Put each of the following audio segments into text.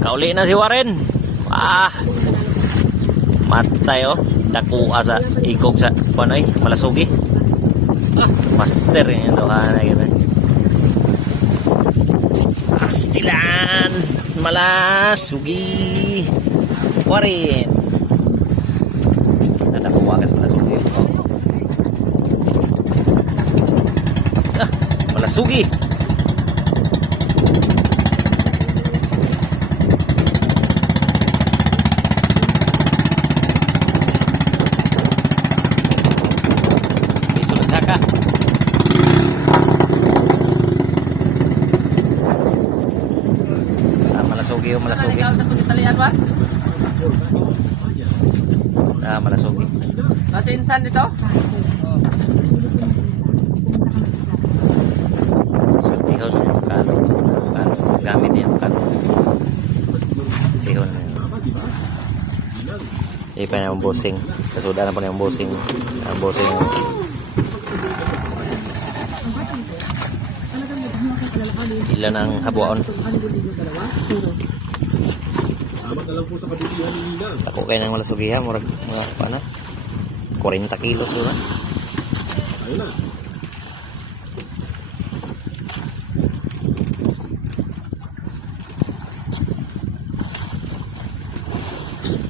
Kauli na si Warren. Matay oh. Dakuha sa ikog sa panoy, malasugi. Master yun ito ka na gano'n. Pastilan. Malasugi. Warren. Nadakuha ka sa malasugi. Malasugi. Malasugi. Malasugi. Masinsan dito? So, tihon. Kano. Gamit niya. Kano. Tihon. Hindi pa niya yung bossing. Kasuda na po niya yung bossing. Ang bossing. Ilan ang habuan? Ako kayo ng malasugihan. Mga paano? 40 kilos doon. Ayun na.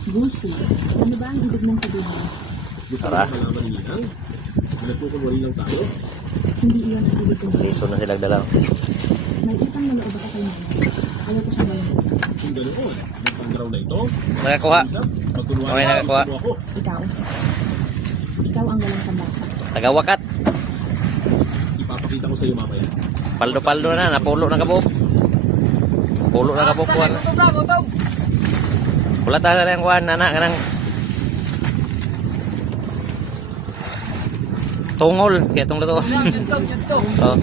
Bushi. Ano ba ang ibig mong sabihin? Tara. Nagkukunwari lang tayo. Hindi iyon ang ibig kong sabihin. Liso na silang dalaw. May utang na loob ako kay Mama. Ayaw ko siya bayan. Kung ganoon, nagpanggaraw na ito. Nakakuha. Magkunwari Okay, nakakuha. gusto mo ako. Ikaw. Ikaw ang walang pambasa. Tagawakat. Ipapakita ko sa iyo mamaya. Paldo-paldo na. Napulo na kabuk. Pulo na kabuk. Pula tayo na yung kuhan. Anak ka ng tungol. Kaya itong luto. Oh.